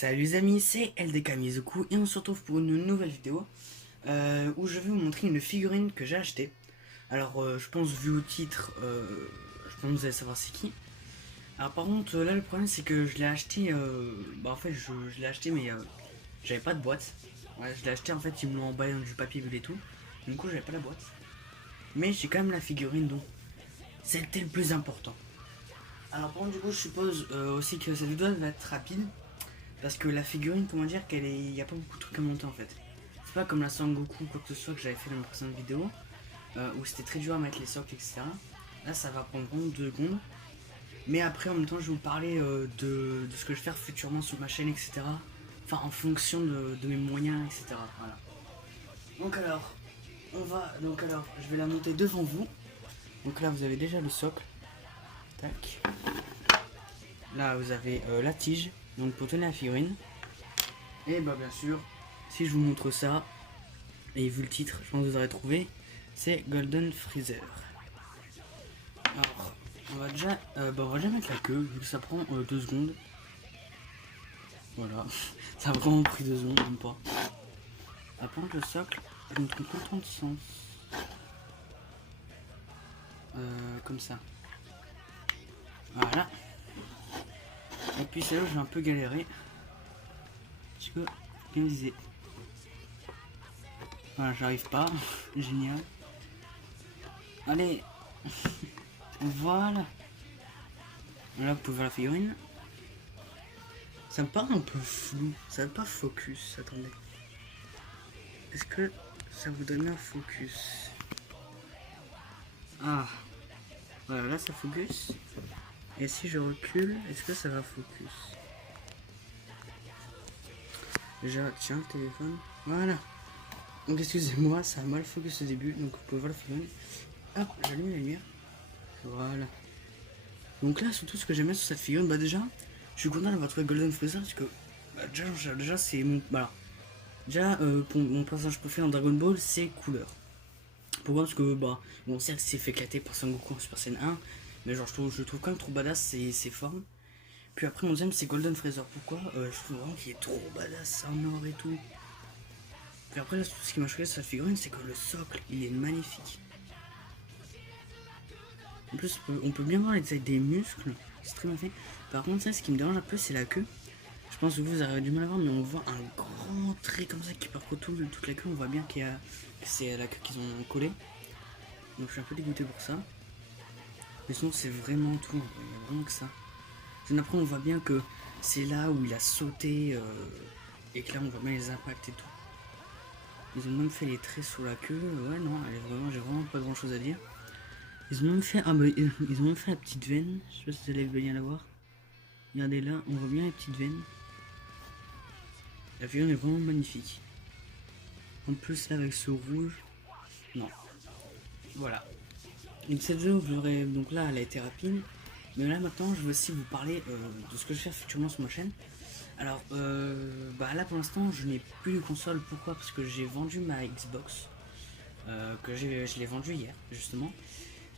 Salut les amis, c'est LDK Mizuku et on se retrouve pour une nouvelle vidéo où je vais vous montrer une figurine que j'ai achetée. Alors je pense vu au titre, je pense que vous allez savoir c'est qui. Alors par contre là le problème c'est que je l'ai acheté, en fait je l'ai acheté mais j'avais pas de boîte. Ouais, je l'ai acheté en fait ils me l'ont emballé dans du papier bulle et tout. Du coup j'avais pas la boîte. Mais j'ai quand même la figurine donc c'était le plus important. Alors par contre du coup je suppose aussi que cette vidéo va être rapide. Parce que la figurine, comment dire, il n'y a pas beaucoup de trucs à monter en fait. C'est pas comme la Sangoku ou quoi que ce soit que j'avais fait dans une précédente vidéo, où c'était très dur à mettre les socles, etc. Là, ça va prendre vraiment 2 secondes. Mais après, en même temps, je vais vous parler de ce que je vais faire futurement sur ma chaîne, etc. Enfin, en fonction de mes moyens, etc. Voilà. Donc alors, je vais la monter devant vous. Donc là, vous avez déjà le socle. Tac. Là, vous avez la tige, donc pour tenir la figurine. Et bah bien sûr, si je vous montre ça, et vu le titre, je pense que vous aurez trouvé, c'est Golden Freezer. Alors, on va déjà mettre la queue, vu que ça prend 2 secondes. Voilà, ça a vraiment pris 2 secondes, même pas. À prendre le socle, je me trompe tout de sens. Comme ça. Voilà. Et puis c'est là où j'ai un peu galéré. Parce que, bien disait. Voilà, j'arrive pas. Génial. Allez. Voilà. Là, vous pouvez voir la figurine. Ça me paraît un peu flou. Ça n'a pas focus. Attendez. Est-ce que ça vous donne un focus? Ah. Voilà, là ça focus. Et si je recule, est-ce que ça va focus? Déjà, tiens le téléphone. Voilà. Donc excusez-moi, ça a mal focus au début. Donc vous pouvez voir la figurine. Hop, j'allume la lumière. Voilà. Donc là, surtout ce que j'aime bien sur cette figurine, bah déjà, je suis content d'avoir trouvé Golden Freezer parce que bah, déjà c'est mon. Voilà. Déjà, pour mon personnage préféré en Dragon Ball, c'est Couleur. Pourquoi? Parce que, bah, bon, certes, c'est fait éclater par Sangoku en Super Saiyan 1, mais genre, je trouve quand même trop badass ses formes. Puis après, mon deuxième, c'est Golden Freezer. Pourquoi? Je trouve vraiment qu'il est trop badass en or et tout. Puis après, là, tout ce qui m'a choqué sur cette figurine, c'est que le socle, il est magnifique. En plus, on peut bien voir les détails des muscles, c'est très bien fait. Par contre, ça, ce qui me dérange un peu, c'est la queue. Je pense que vous avez du mal à voir, mais on voit un grand trait comme ça qui parcourt toute la queue. On voit bien que c'est la queue qu'ils ont collé. Donc je suis un peu dégoûté pour ça. Mais sinon, c'est vraiment tout. Il n'y a vraiment que ça. Après, on voit bien que c'est là où il a sauté et que là, on voit bien les impacts et tout. Ils ont même fait les traits sur la queue. Ouais, non, j'ai vraiment pas grand chose à dire. Ils ont même fait, ils ont même fait la petite veine. Je sais pas si vous allez bien la voir. Regardez là, on voit bien les petites veines. La figurine est vraiment magnifique. En plus là avec ce rouge. Non. Voilà. Donc cette vidéo, donc là elle a été rapide. Mais là maintenant je veux aussi vous parler de ce que je vais faire futurement sur ma chaîne. Alors là pour l'instant je n'ai plus de console. Pourquoi? Parce que j'ai vendu ma Xbox. Je l'ai vendue hier justement.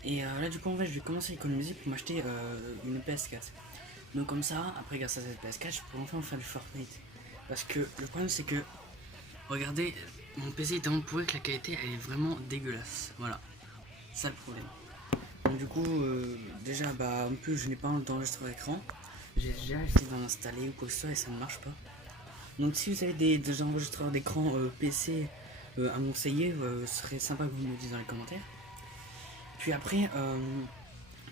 Et là du coup en fait je vais commencer à économiser pour m'acheter une PS4. Donc comme ça, après grâce à cette PS4, je pourrais enfin faire du Fortnite. Parce que le problème c'est que, regardez, mon PC est tellement pourri que la qualité elle est vraiment dégueulasse. Voilà, ça le problème. Donc du coup, déjà en plus je n'ai pas d'enregistreur écran. J'ai déjà essayé d'en installer ou quoi que ce soit et ça ne marche pas. Donc si vous avez des enregistreurs d'écran PC à me conseiller, ce serait sympa que vous me le disiez dans les commentaires. Puis après,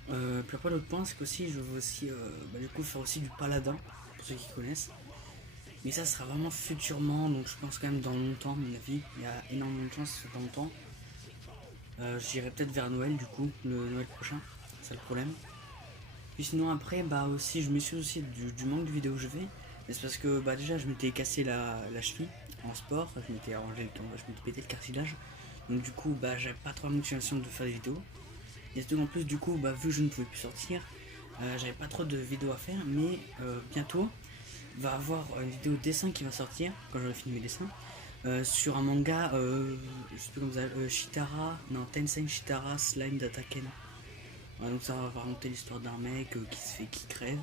l'autre point c'est qu'aussi je veux aussi du coup faire aussi du paladin, pour ceux qui connaissent. Mais ça sera vraiment futurement, donc je pense quand même dans longtemps à mon avis. Il y a énormément de chances dans longtemps. J'irai peut-être vers Noël du coup, le Noël prochain, c'est le problème. Puis sinon après, aussi je m'excuse aussi du manque de vidéos que je fais. Mais c'est parce que déjà je m'étais cassé la cheville en sport, je m'étais pété le cartilage. Donc du coup j'avais pas trop la motivation de faire des vidéos. Et surtout en plus du coup vu que je ne pouvais plus sortir, j'avais pas trop de vidéos à faire, mais bientôt va avoir une vidéo de dessin qui va sortir quand j'aurai fini mes dessins sur un manga, je sais plus comment ça, Tensei Shitara Slime d'Ataken. Donc ça va raconter l'histoire d'un mec qui crève.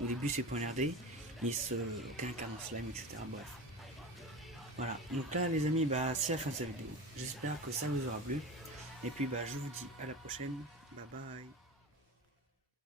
Au début c'est poignardé il se qu'incarne en slime, etc. Bref. Voilà, donc là les amis, bah c'est la fin de cette vidéo. J'espère que ça vous aura plu. Et puis bah je vous dis à la prochaine. Bye bye.